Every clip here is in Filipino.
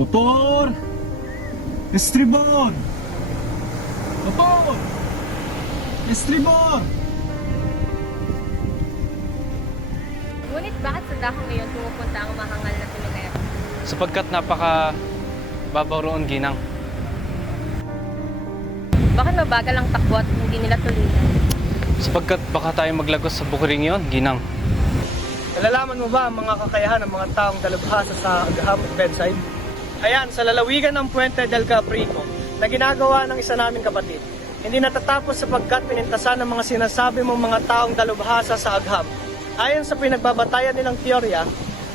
Motor! Estribor! Motor! Estribor! Ngunit bakit sa dahon ngayon pumupunta ang mahangal na tulunero? Sapagkat napaka babaw roon, Ginang. Bakit mabagal ang takbo at hindi nila tuluyan? Sapagkat baka tayo maglagos sa bukiring yon, Ginang. Nalalaman mo ba ang mga kakayahan ng mga taong dalubhasa sa Agaham at Bedside? Ayan, sa lalawigan ng Puente del Caprico na ginagawa ng isa naming kapatid. Hindi natatapos sapagkat pinintasan ng mga sinasabi mong mga taong dalubhasa sa Agham. Ayon sa pinagbabatayan nilang teorya,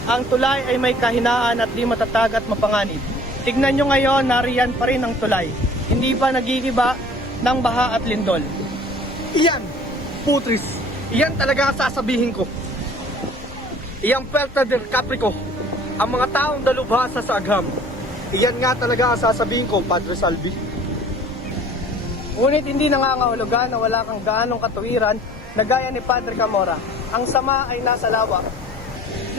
ang tulay ay may kahinaan at di matatag at mapanganib. Tignan nyo ngayon, nariyan pa rin ang tulay. Hindi pa nagigiba ng baha at lindol. Iyan, putris. Iyan talaga ang sasabihin ko. Iyang Puente del Caprico, ang mga taong dalubhasa sa Agham. Iyan nga talaga ang sasabihin ko, Padre Salvi. Ngunit hindi nangangahulugan na wala kang gaanong katuwiran na gaya ni Padre Camora. Ang sama ay nasa lawa.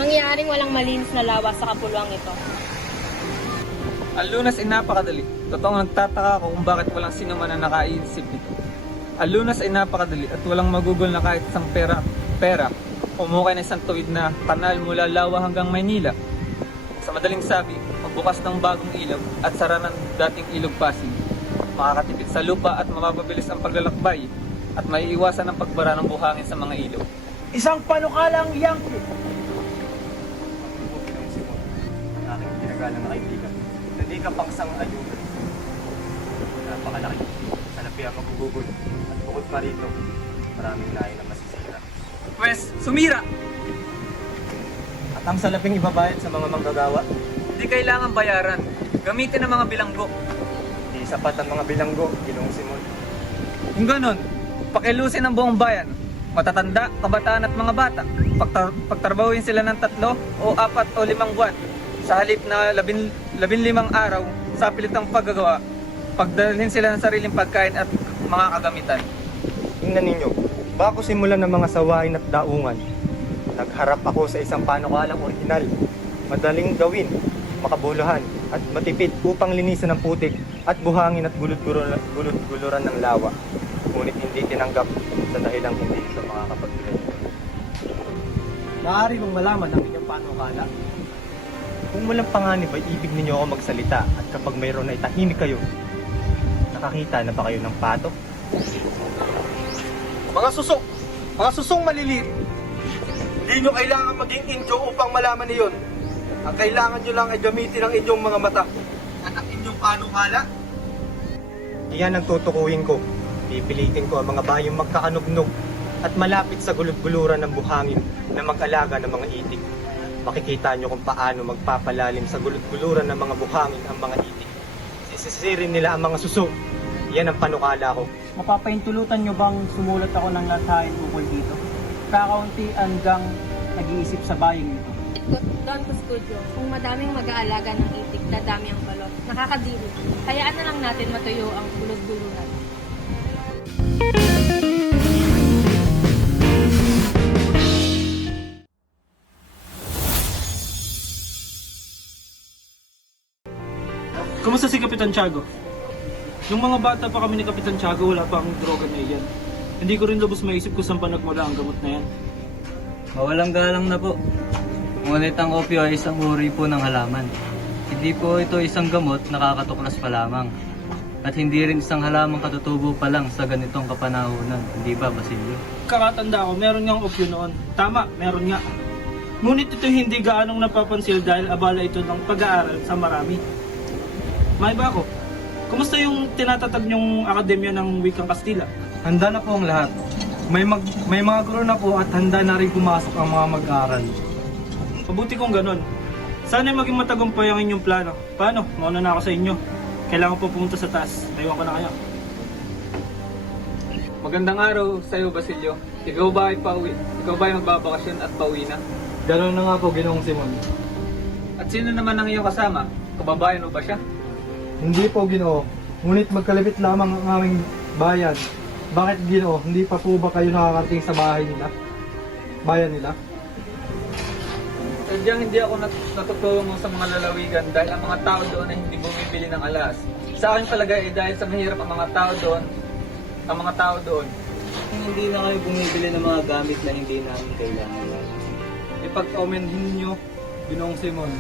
Mangyaring walang malinis na lawa sa kapuluang ito. Ang lunas ay napakadali. Totoong nagtataka ako kung bakit walang sino man na nakaisip nito. Ang lunas ay napakadali at walang magugol na kahit isang pera umukay na isang tuwid na kanal mula Lawa hanggang Maynila. Sa madaling sabi, magbukas ng bagong ilog at sara ng dating ilog Pasig. Makakatipid sa lupa at mapapabilis ang paglalakbay at maiiwasan ang pagbara ng buhangin sa mga ilog. Isang panukalang yangki. Aking pinagalang na kaibigan. Hindi ka pang sang-ayunan. Napakalaki. Salapi ang magugugol. At bukod pa rito, maraming layo na masisira. Pwes, sumira! At ang salaping ibabayad sa mga manggagawa. Hindi kailangan bayaran. Gamitin ang mga bilanggo. Hindi sapat ang mga bilanggo, Ginoong Simon. Kung ganon, pakilusin ang buong bayan. Matatanda, kabataan at mga bata. Pagtrabahuin sila ng 3 o 4 o 5 buwan. Sa halip na 15 araw sa pilitang paggagawa, pagdalhin sila ng sariling pagkain at mga kagamitan. Tingnan ninyo, bago simulan ng mga sawain at daungan, nagharap ako sa isang panukalang orihinal. Madaling gawin, makabuluhan at matipid upang linisan ng putik at buhangin at gulod-guluran ng lawa. Ngunit hindi tinanggap sa dahilang hindi ito makakapagbigay. Maaari mong malaman ang inyong panukala. Kung walang panganib ay ibig ninyo ako magsalita at kapag mayroon na itahimik kayo, nakakita na ba kayo ng pato? Mga susok! Mga susong maliliit! Hindi nyo kailangan maging Indyo upang malaman niyon. Ang kailangan nyo lang ay gamitin ang inyong mga mata at ang inyong panukala. Iyan ang tutukuhin ko. Pipilitin ko ang mga bayong magkakanugnog at malapit sa gulod-guluran ng buhangin na mag-alaga ng mga itik. Makikita nyo kung paano magpapalalim sa gulod-guluran ng mga buhangin ang mga itik. Sisisirin nila ang mga suso. Yan ang panukala ko. Mapapahintulutan nyo bang sumulat ako ng lathain ukol dito? Kakaunti hanggang nag-iisip sa bayang nito. Don Custodio, kung madaming mag-aalaga ng itik, dadami ang balot. Nakakadiri. Hayaan na lang natin matuyo ang gulod-guluran. Kumusta si Kapitan Tiago? Nung mga bata pa kami ni Kapitan Tiago, wala pa ang droga na iyan. Hindi ko rin lubos maisip kung saan pa nagmula ang gamot na yan. Mawalang galang na po. Ngunit ang opio ay isang uri po ng halaman. Hindi po ito isang gamot na kakatuklas pa lamang. At hindi rin isang halamang katutubo pa lang sa ganitong kapanahunan. Hindi ba, Basilio? Kakatanda ko, meron niyang opyo noon. Tama, meron nga. Ngunit ito hindi gaanong napapansin dahil abala ito ng pag-aaral sa marami. May ba ako? Kumusta yung tinatatag niyong akademya ng Wikang Kastila? Handa na po ang lahat. May mga guro na po at handa na rin pumasok ang mga mag-aaral. Mabuti kung ganun. Sana maging matagumpay ang inyong plano. Paano? Mauna na ako sa inyo. Kailangan po pumunta sa taas. Naiwan ko na kayo. Magandang araw sa iyo, Basilio. Ikaw ba ay pauwi? Ikaw ba ay magbabakasyon at pauwi na? Ganoon na nga po, Ginoong Simon. At sino naman ang iyong kasama? Kababayan mo ba siya? Hindi po, Ginoo. Ngunit magkalapit lamang ang aming bayan. Bakit, Ginoo? Hindi pa po ba kayo nakakarating sa bahay nila? Bayan nila? Sadyang hindi ako natutulong sa mga lalawigan dahil ang mga tao doon ay hindi bumibili ng alas. Sa aking palagay ay dahil sa mahirap ang mga tao doon. Hindi na kayo bumibili ng mga gamit na hindi namin kailangan. Ipag-aumenhin ninyo, Ginoong Simon.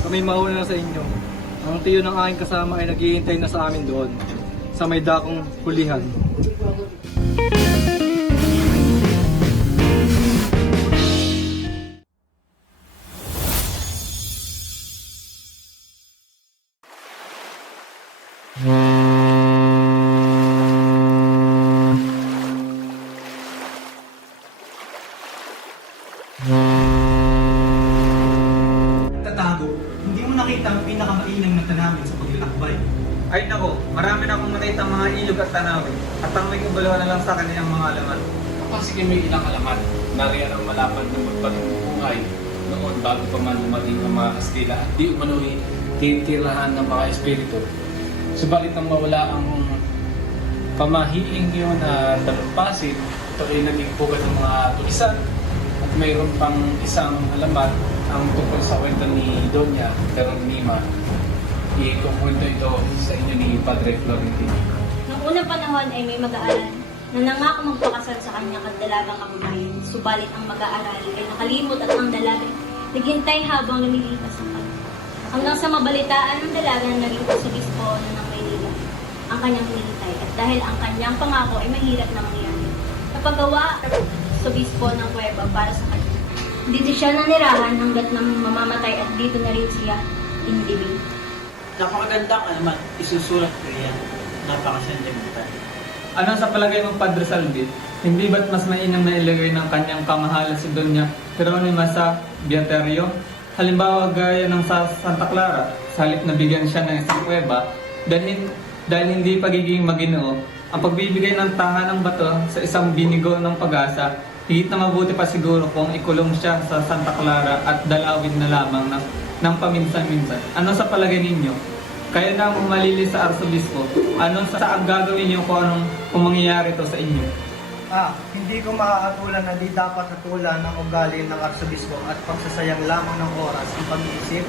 Kami mauna na sa inyo. Ang tiyo ng aking kasama ay naghihintay na sa amin doon, sa may dakong hulihan. Tatago, hindi mo nakita ang pinakamainang na tanawin sa paglalakbay. Ay nako, marami na akong nakita mga ilog at tanawin at ang may kabuluhan na lang sa kaniyang mga alaman. Kapag sige may ilang alaman, nariyan ang malapad ng magbatong buhay noon bago pa man dumating ang mga Kastila at di umano'y titirahan ng mga espiritu. Subalit nang mawala ang pamahiing yun na talumpasin, ito ay naging pugad ng mga tulisan at mayroon pang isang alamat ang tungkol sa kwento ni Doña Teronima. Ikukwento ito sa inyo ni Padre Florentino. Noong unang panahon ay may mag-aaral na nangako magpakasal sa kanyang dalagang kababayan. Subalit ang mag-aaral ay nakalimot at ang dalaga naghintay habang lumilipas ang panahon. Hanggang sa mabalitaan ng dalaga na naging obispo ng Maynila ang kanyang hinihintay. At dahil ang kanyang pangako ay mahirap na mangyari, napagawa sa obispo ng kuweba para sa kanya. Dito siya nanirahan hanggat nang mamamatay at dito na rin siya inilibing. Napakagandang alamat, isusulat ko yan. Napakasentimental. Ano sa palagay ng Padre Salvi? Hindi ba't mas mainam na ilagay ng kanyang kamahalan si Doña Teronima sa Beaterio? Halimbawa gaya ng sa Santa Clara, sa halip na bigyan siya ng isang kuweba, dahil hindi pagiging maginoo, ang pagbibigay ng tahanang bato sa isang binigo ng pag-asa, higit na mabuti pa siguro kung ikulong siya sa Santa Clara at dalawin na lamang ng paminsan-minsan. Ano sa palagay ninyo? Kayo na ang malili sa arsobispo. Ano sa ang gagawin niyo kung mangyayari to sa inyo? Hindi ko makakatulan na di dapat hatulan ng ugali ng arsobispo at pagsasayang lamang ng oras ang pag-iisip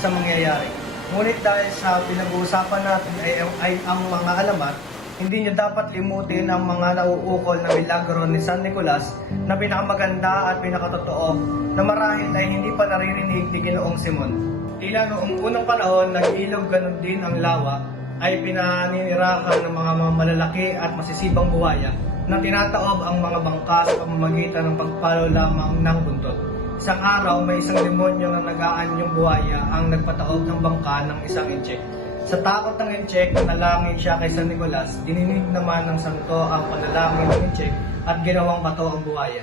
sa mangyayari. Ngunit dahil sa pinag-uusapan natin ay ang mga alamat, hindi niyo dapat limutin ang mga nauukol na milagro ni San Nicolas na pinakamaganda at pinakatotoo na marahil ay hindi pa naririnig ni Ginoong Simon. Tila noong unang panahon, nag-ilog ganun din ang lawa ay pinaninirahan ng mga malalaki at masisibang buwaya na tinataob ang mga bangka sa pamamagitan ng pagpalo lamang ng buntot. Isang araw, may isang demonyo na nag-aanyong buwaya ang nagpataob ng bangka ng isang inchek. Sa takot ng inchek, nanalangin siya kay San Nicolas, dininig naman ng santo ang panalangin ng inchek at ginawang bato ang buwaya.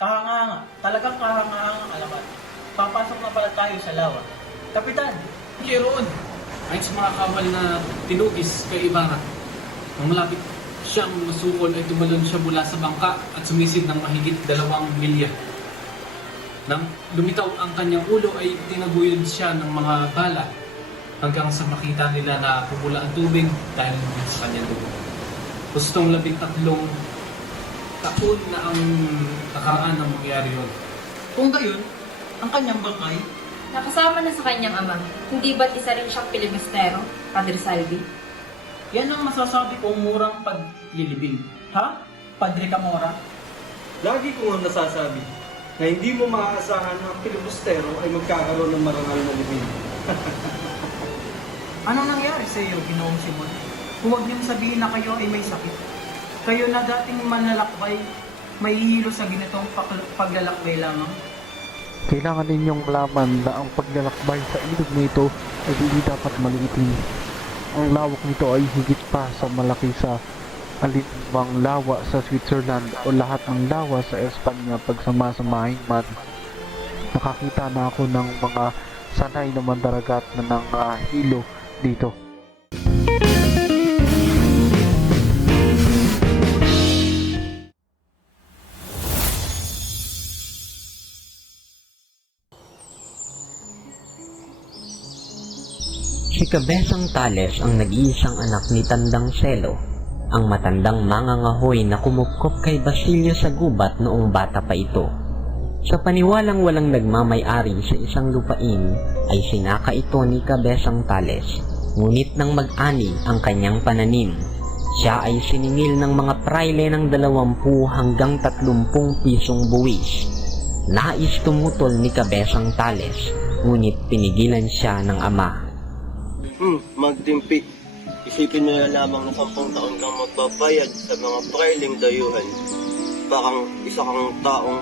Kahanga, talagang kahanga ang alamat. Papasok na pala tayo sa lawa. Kapitan! Mayroon! Ayon sa mga kawal na tinugis kay Ibarra, nang malapit siyang masukol ay tumalon siya mula sa bangka at sumisid ng mahigit 2 milya. Nang lumitaw ang kanyang ulo ay tinaguyod siya ng mga bala hanggang sa makita nila na pumula ang tubig dahil sa kanyang dugo. Gustong 13 taon na ang nakaraan ng mangyari yun. Kung gayon, ang kanyang bangkay, Nakasama na sa kanyang ama. Hindi ba't isa rin siyang pilibustero, Padre Salvi? yan ang masasabi kong murang paglilibing. Ha? Padre Camora? Lagi ko nga nasasabi na hindi mo maaasahan na ang pilibustero ay magkakaroon ng marangal na libing. Anong nangyari sa iyo, Ginoong Simon? Huwag niyong sabihin na kayo ay may sakit. Kayo na dating manlalakbay, mahihilo sa ganitong paglalakbay lamang. Kailangan ninyong malaman na ang paglalakbay sa ilog nito ay hindi dapat maliitin. Ang lawak nito ay higit pa sa malaki sa alinmang lawa sa Switzerland o lahat ng lawa sa Espanya pagsamasamahin man. Nakakita na ako ng mga sanay na mandaragat na nanghilo dito. Si Cabezang Tales ang nag-iisang anak ni Tandang Selo, ang matandang mangangahoy na kumupkop kay Basilio sa gubat noong bata pa ito. Sa paniwalang walang nagmamay-ari sa isang lupain, ay sinaka ito ni Cabezang Tales. Ngunit nang mag-ani ang kanyang pananim, siya ay siningil ng mga praile ng 20 hanggang 30 pisong buwis. Nais tumutol ni Cabezang Tales, ngunit pinigilan siya ng ama. Magtimpi. Isipin mo na lamang na 10 taon kang magbabayad sa mga prailing dayuhan. Parang isa kang taong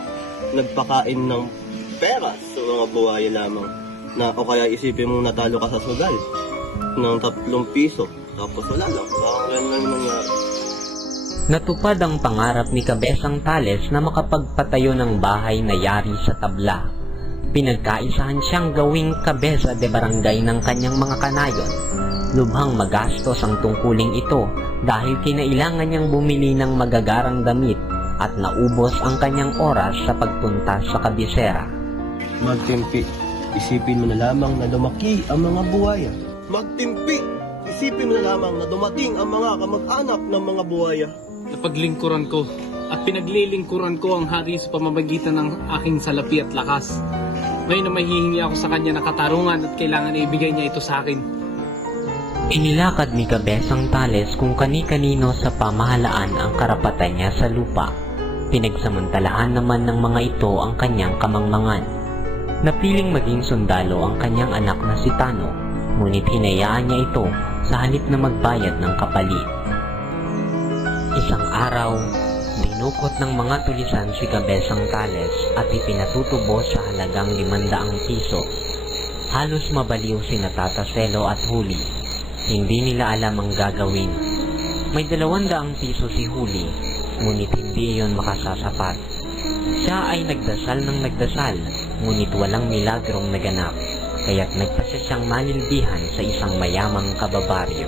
nagpakain ng pera sa mga buhaya lamang. O kaya isipin mo natalo ka sa sugal ng 3 piso. Tapos wala lang. Parang yan lang nangyari. Natupad ang pangarap ni Cabezang Tales na makapagpatayo ng bahay na yari sa tabla. Pinagkaisahan siyang gawing kabeza de barangay ng kanyang mga kanayon. Lubhang magastos ang tungkuling ito dahil kinailangan niyang bumili ng magagarang damit at naubos ang kanyang oras sa pagpunta sa kabisera. Magtimpi. Isipin mo na lamang na lumaki ang mga buhaya. Magtimpi. Isipin mo na lamang na dumating ang mga kamag-anak ng mga buhaya. Napaglingkuran ko at pinaglilingkuran ko ang hari sa pamamagitan ng aking salapi at lakas. Ngayon na mahihingi ako sa kanya ng katarungan at kailangan ibigay niya ito sa akin. Inilakad ni Cabezang Tales kung kani-kanino sa pamahalaan ang karapatan niya sa lupa. Pinagsamantalahan naman ng mga ito ang kanyang kamangmangan. Napiling maging sundalo ang kanyang anak na si Tano, ngunit hinayaan niya ito sa halip na magbayad ng kapalit. Isang araw, dinukot ng mga tulisan si Cabezang Tales at ipinatutubo sa halagang 500 piso. Halos mabaliw sina Tata Celo at Huli. Hindi nila alam ang gagawin. May 200 piso si Huli, ngunit hindi iyon makasasapat. Siya ay nagdasal ng nagdasal, ngunit walang milagrong naganap, kaya't nagpasya siyang manilbihan sa isang mayamang kababaryo.